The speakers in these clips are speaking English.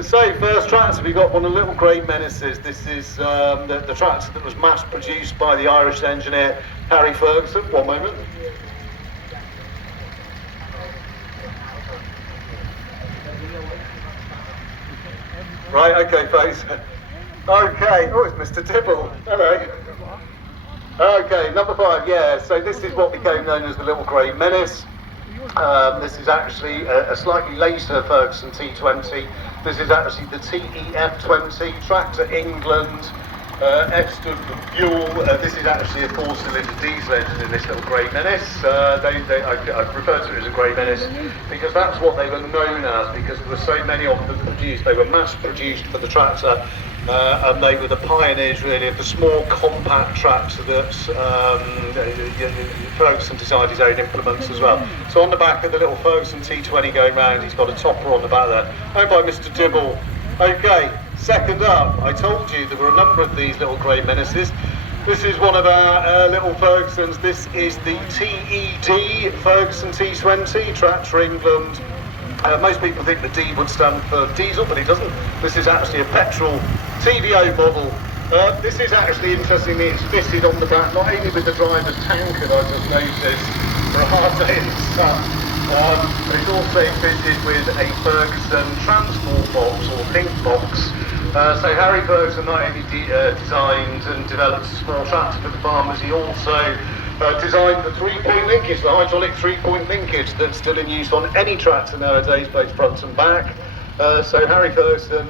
So first tractor, we got one of the little grey menaces. This is the tractor that was mass produced by the Irish engineer Harry Ferguson. One moment. Right, okay folks. Okay, oh it's Mr. Dibble. Hello. Okay, number 5, yeah, so this is what became known as the Little Grey Menace. This is actually a slightly later Ferguson T20. This is actually the TEF20, Tractor England. F stood for fuel. This is actually a 4-cylinder diesel engine in this Little Grey Menace. I refer to it as a Grey Menace because that's what they were known as, because there were so many of them produced. They were mass produced for the tractor. And they were the pioneers really of the small compact tractor that Ferguson designed his own implements as well. So on the back of the little Ferguson T20 going round, he's got a topper on the back there, owned by Mr. Dibble. Okay, second up, I told you there were a number of these Little Grey Menaces. This is one of our little Fergusons. This is the TED Ferguson T20, Tractor England. Most people think the D would stand for diesel, but it doesn't. This is actually a petrol TVO model. This is actually, interestingly, it's fitted on the back, not only with the driver's tank, as I just noticed, for a hard day in the sun, but it's also fitted with a Ferguson transport box, or link box. So Harry Ferguson not only designed and developed a small tractor for the farmers, he also designed the 3-point linkage, the hydraulic 3-point linkage that's still in use on any tractor nowadays, both front and back. So Harry Ferguson,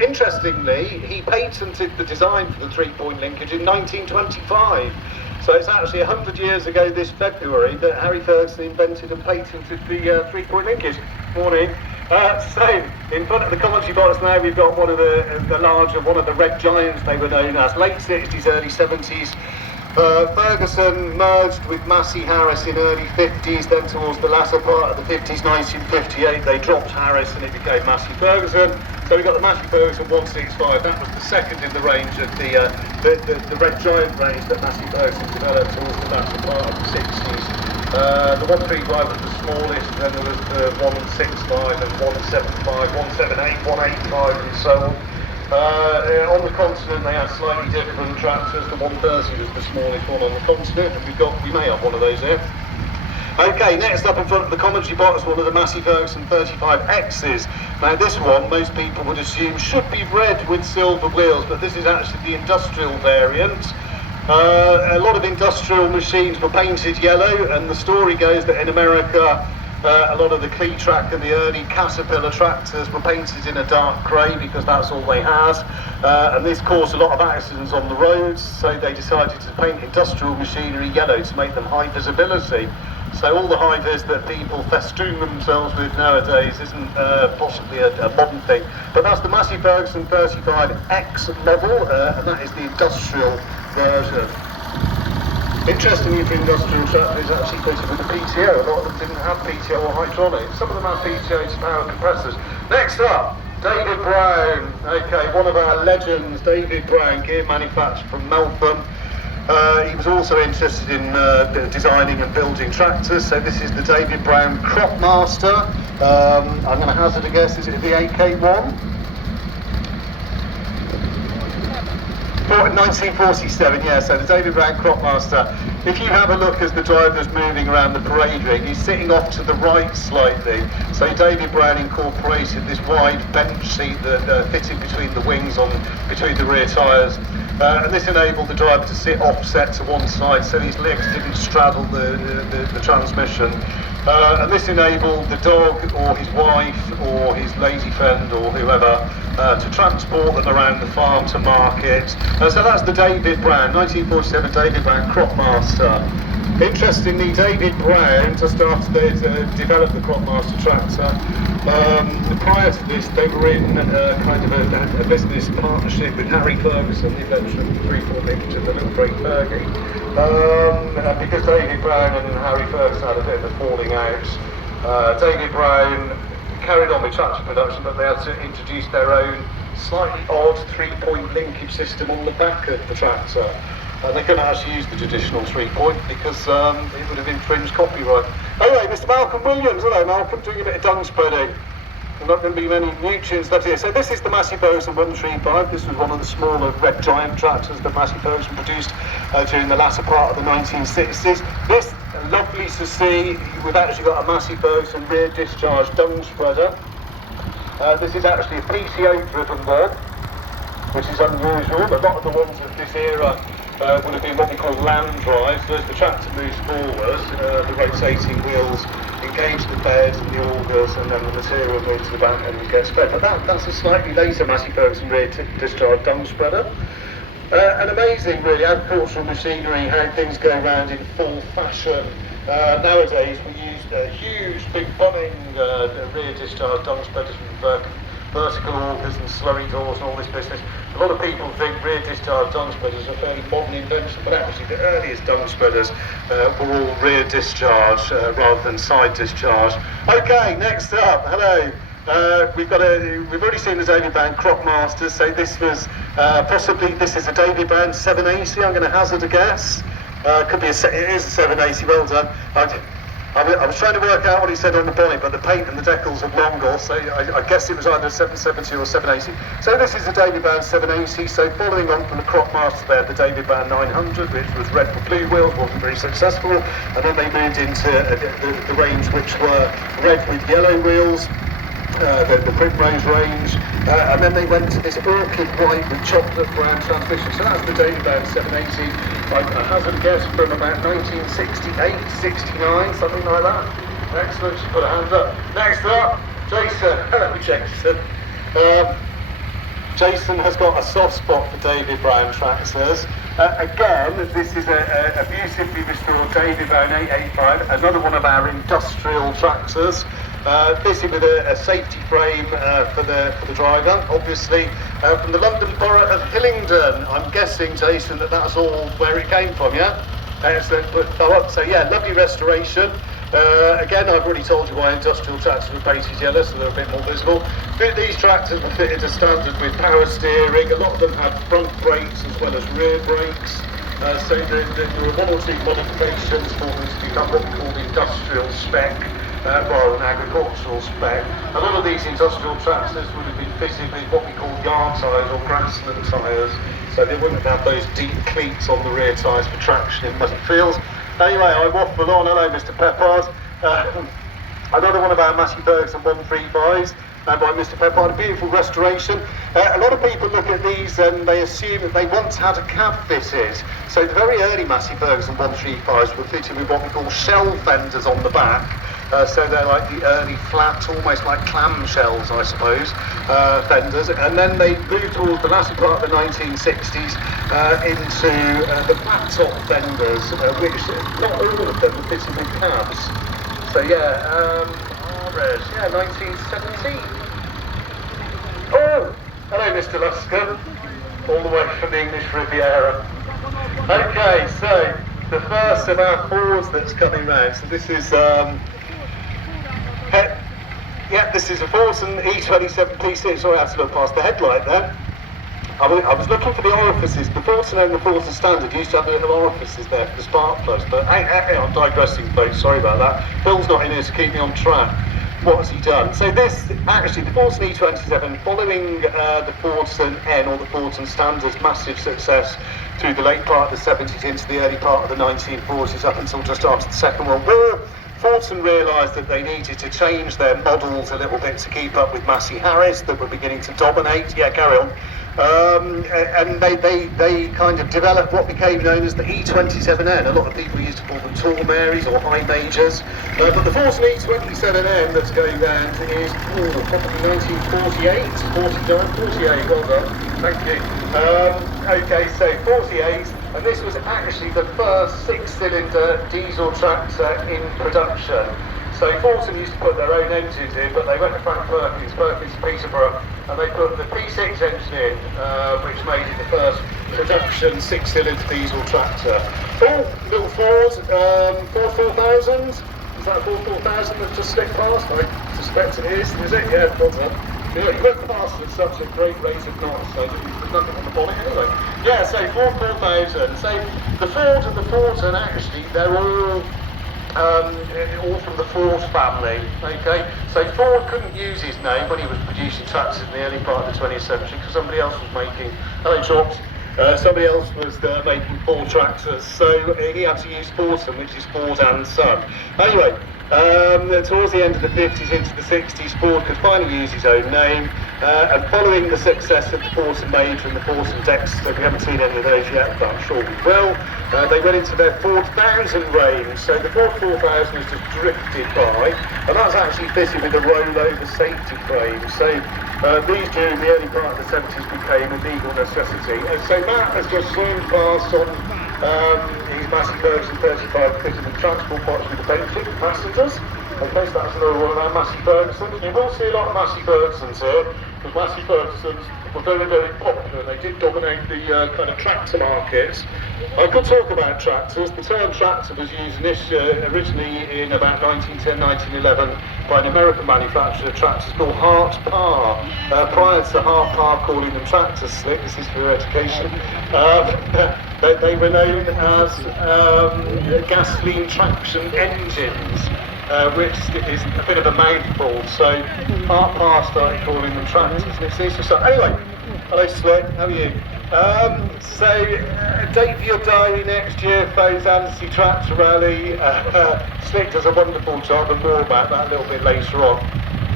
interestingly, he patented the design for the 3-point linkage in 1925. So it's actually 100 years ago this February that Harry Ferguson invented and patented the 3-point linkage. Morning. So in front of the commentary box now we've got one of the larger, one of the red giants they were known as, late 60s, early 70s. Ferguson merged with Massey Harris in early 50s, then towards the latter part of the 50s, 1958, they dropped Harris and it became Massey Ferguson. So we got the Massey Ferguson 165, that was the second in the range of the Red Giant range that Massey Ferguson developed towards the latter part of the 60s. The 135 was the smallest, then there was the 165 and 175, 178, 185 and so on. On the continent they had slightly different tractors. The 130 was the smallest one on the continent, and we may have one of those here. Okay, next up in front of the commentary box, one of the Massey Ferguson 35X's. Now this one, most people would assume, should be red with silver wheels, but this is actually the industrial variant. A lot of industrial machines were painted yellow, and the story goes that in America a lot of the Cletrac and the early Caterpillar tractors were painted in a dark grey because that's all they had, and this caused a lot of accidents on the roads, so they decided to paint industrial machinery yellow to make them high visibility. So all the high vis that people festoon themselves with nowadays isn't possibly a modern thing, but that's the Massey Ferguson 35X model, and that is the industrial version. Interestingly, for industrial tractors, actually fitted with a PTO. A lot of them didn't have PTO or hydraulics. Some of them have PTO to power compressors. Next up, David Brown. Okay, one of our legends, David Brown, gear manufacturer from Meltham. He was also interested in designing and building tractors. So this is the David Brown Cropmaster. I'm going to hazard a guess, is it the AK1? 1947, yeah, so the David Brown Cropmaster. If you have a look as the driver's moving around the parade ring, he's sitting off to the right slightly. So David Brown incorporated this wide bench seat that fitted between the wings between the rear tyres. And this enabled the driver to sit offset to one side so his legs didn't straddle the transmission. And this enabled the dog or his wife or his lady friend or whoever to transport them around the farm to market. So that's the David Brown, 1947 David Brown Cropmaster. Interestingly, David Brown, just after they'd developed the Cropmaster tractor, prior to this they were in kind of a business partnership with Harry Ferguson, the inventor of the 3-4 linkage of the Little Grey Fergie. Because David Brown and Harry Ferguson had a bit of a falling out, David Brown carried on with tractor production, but they had to introduce their own slightly odd 3-point linkage system on the back of the tractor. And they couldn't actually use the traditional 3-point because it would have infringed copyright. Anyway, Mr. Malcolm Williams, hello Malcolm, doing a bit of dung spreading. There's not going to be many nutrients left here. So this is the Massey Ferguson 135. This was one of the smaller Red Giant tractors that Massey Ferguson produced during the latter part of the 1960s. This, lovely to see, we've actually got a Massey Ferguson rear discharge dung spreader. This is actually a PCO driven one, which is unusual. A lot of the ones of this era would have been what we call land drives. So as the tractor moves forward, the rotating wheels engage the bed and the augers, and then the material moves to the back and gets fed. But that's a slightly later Massey Ferguson rear discharge dung spreader. And amazing, really, agricultural machinery, how things go around in full fashion. Nowadays, we use huge, big bunning rear discharge dung spreaders with vertical augers and slurry doors and all this business. A lot of people think rear discharge dung spreaders are a fairly modern invention, but actually the earliest dung spreaders were all rear discharge rather than side discharge. Okay, next up, hello. We've already seen the David Brown Crop Masters, so this was this is a David Brown 780, I'm going to hazard a guess. It is a 780, well done. I was trying to work out what he said on the bonnet, but the paint and the decals have long gone, so I guess it was either 770 or 780. So this is the David Brown 780, so following on from the Crop Master there, the David Brown 900, which was red with blue wheels, wasn't very successful, and then they moved into the range which were red with yellow wheels, the Primrose range, and then they went to this orchid white with chocolate brown transmission. So that's the David Brown 780. I hazard a guess from about 1968, 69, something like that. Excellent, just put a hand up. Next up, Jason. Hello, Jason. Jason has got a soft spot for David Brown tractors. Again, this is a beautifully restored David Brown 885, another one of our industrial tractors. This is with a safety frame for the driver, obviously from the London Borough of Hillingdon. I'm guessing, Jason, that's all where it came from, yeah? Excellent. So yeah, lovely restoration. Again, I've already told you why industrial tractors were painted yellow, so they're a bit more visible. These tractors were fitted as standard with power steering. A lot of them had front brakes as well as rear brakes. So there were one or two modifications for them to become what we called industrial spec. Rather than agricultural spec. A lot of these industrial tractors would have been fitted with what we call yard tyres or grassland tyres, so they wouldn't have those deep cleats on the rear tyres for traction in muddy fields. Anyway, I waffle on. Hello, Mr. Peppard. Another one of our Massey Ferguson 135s, by Mr. Peppard, a beautiful restoration. A lot of people look at these and they assume that they once had a cab fitted. So the very early Massey Ferguson 135s were fitted with what we call shell fenders on the back. So they're like the early flat, almost like clamshells, I suppose, fenders. And then they moved towards the latter part of the 1960s into the flat top fenders, which not all of them were fitted with cabs. So yeah, 1917. Oh, hello, Mr. Lusker, all the way from the English Riviera. Okay, so the first of our Fords that's coming round. So this is. This is a Fortson E27 PC. Sorry, I had to look past the headlight there. I was looking for the orifices. The Fortson and the Fortson Standard used to have little orifices there for the spark plugs, but I'm digressing, folks. Sorry about that. Phil's not in here to keep me on track. What has he done? So this, actually, the Fortson E27, following the Fortson N or the Fortson Standard's massive success through the late part of the 70s into the early part of the 1940s up until just after the Second World War, Fortson realised that they needed to change their models a little bit to keep up with Massey Harris that were beginning to dominate. Yeah, carry on. And they kind of developed what became known as the E27N. A lot of people used to call them tall Marys or high majors. But the Fortson E27N that's going round is probably 1948, 49, 48, well done, thank you. Okay, so 48. And this was actually the first six-cylinder diesel tractor in production. So Fortson used to put their own engines in, but they went to Frank Perkins Peterborough, and they put the P6 engine in, which made it the first production six-cylinder diesel tractor. Oh, little Ford, Ford 4000. Is that a Ford 4000 that just slipped past? I suspect it is it? Yeah, well done. Yeah, you went past at such a great rate of knots, so there's nothing on the bonnet anyway. Yeah, so Ford 4000. So the Ford and the Fortson, actually, they're all all from the Ford family. Okay, so Ford couldn't use his name when he was producing tractors in the early part of the 20th century because somebody else was making. Hello, Chops. Somebody else was making Ford tractors, so he had to use Fortum, which is Ford and Son. Anyway, towards the end of the 50s into the 60s, Ford could finally use his own name, and following the success of the Fortum Major and the Fortum Dexter, we haven't seen any of those yet, but I'm sure we will, they went into their 4000 range. So the Ford 4000 has just drifted by, and that's actually fitted with a rollover safety frame. So these during the early part of the 70s became a legal necessity. So Matt has just zoomed past on his Massey Ferguson 35 fitted with transport box with the benefit for passengers. Okay, so that's another one of our Massey Fergusons. You will see a lot of Massey Fergusons here, because Massey Fergusons were very, very popular. They did dominate the kind of tractor market. I could talk about tractors. The term tractor was used originally in about 1910, 1911 by an American manufacturer of tractors called Hart Parr. Prior to Hart Parr calling them tractors, Slick, this is for your education, they were known as gasoline traction engines. Which is a bit of a mouthful, so Hart Parr started calling them tractors, and it seems to start. Anyway, hello Slick, how are you? Date for your diary next year, Foes Anstey Tractor Rally. Slick does a wonderful job, and more about that a little bit later on.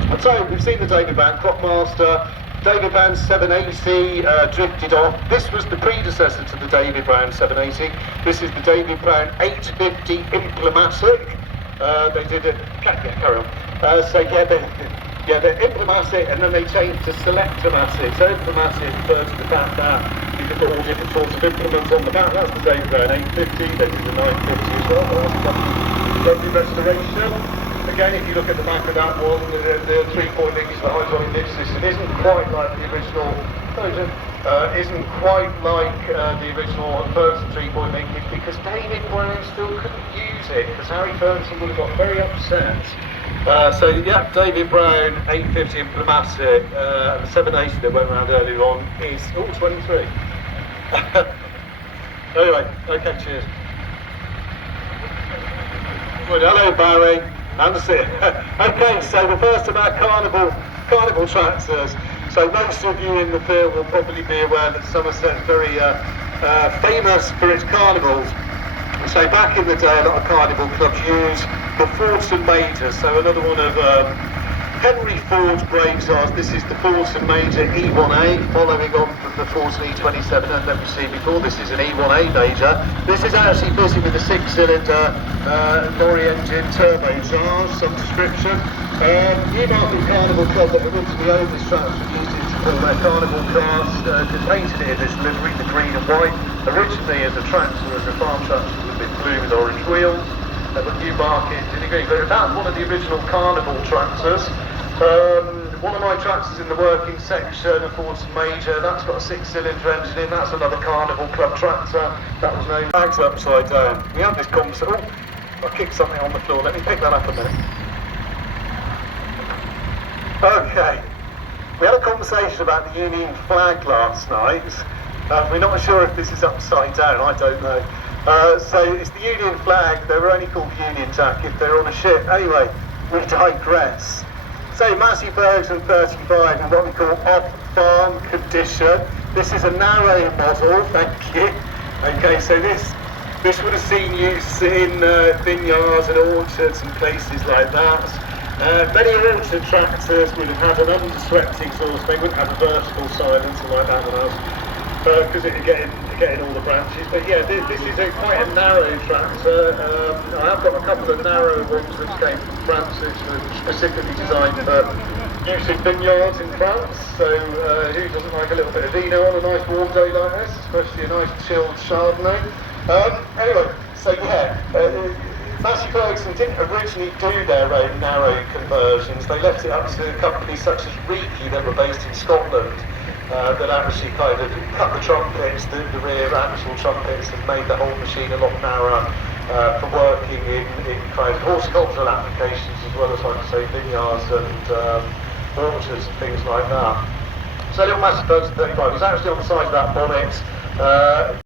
I'll tell you, we've seen the David Brown Cropmaster. David Brown 780 drifted off. This was the predecessor to the David Brown 780. This is the David Brown 850 Implematic. They did it. Carry on. They're Implematic, and then they changed to Selectomatic. So Implematic refers to the fact that you can put all different sorts of implements on the back. That's the David Brown 850. They did the 950 as well. That's lovely restoration. Again, if you look at the back of that one, the 3-point link is the hydraulic lift system. Isn't quite like the original. Isn't quite like the original Ferguson 3-point link, because David Brown still couldn't use it, because Harry Ferguson would have got very upset. So yeah, David Brown 850 Implematic, and the 780 that went around earlier on is all 23. Anyway, okay, cheers. Good, hello Barry. Understand. Okay, so the first of our carnival tractors. So most of you in the field will probably be aware that Somerset is very famous for its carnivals. So back in the day, a lot of carnival clubs used the Fortum Major. So another one of Henry Ford's Bravesars. This is the Fortum Major E1A, following on from the Fortum E27 that we've seen before. This is an E1A Major. This is actually fitted with a 6-cylinder lorry engine turbocharged, some description. Newmarket Carnival Club that originally owned this tractor used it to pull their carnival cars, painted it in this livery, the green and white. Originally as a tractor, as a farm tractor, would have been blue with orange wheels. But Newmarket did agree. But that's one of the original carnival tractors. One of my tractors in the working section, a Fortum Major, that's got a 6-cylinder engine in. That's another Carnival Club tractor. That was known. Bags upside down. We had this conversation. Oh, I kicked something on the floor. Let me pick that up a minute. Okay, we had a conversation about the Union flag last night. We're not sure if this is upside down, I don't know. So it's the Union flag. They were only called Union Jack if they're on a ship. Anyway, we digress. So Massey Ferguson 35 in what we call off-farm condition. This is a narrow model, thank you. Okay, so this would have seen use in vineyards and orchards and places like that. Many orchard tractors would have had an under-swept exhaust. They wouldn't have a vertical silencer like that one has, because it would get in all the branches. But yeah, this is quite a narrow tractor. I have got a couple of narrow ones which came from France, which were specifically designed for use in vineyards in France. So who doesn't like a little bit of vino on a nice warm day like this, especially a nice chilled Chardonnay. Anyway, so yeah. Massey Ferguson didn't originally do their own narrow conversions. They left it up to companies such as Reiki that were based in Scotland that actually kind of cut the trumpets, the rear axle trumpets, and made the whole machine a lot narrower for working in kind of horticultural applications, as well as, like I say, vineyards and orchards and things like that. So little Massey Ferguson 35 was actually on the side of that bonnet.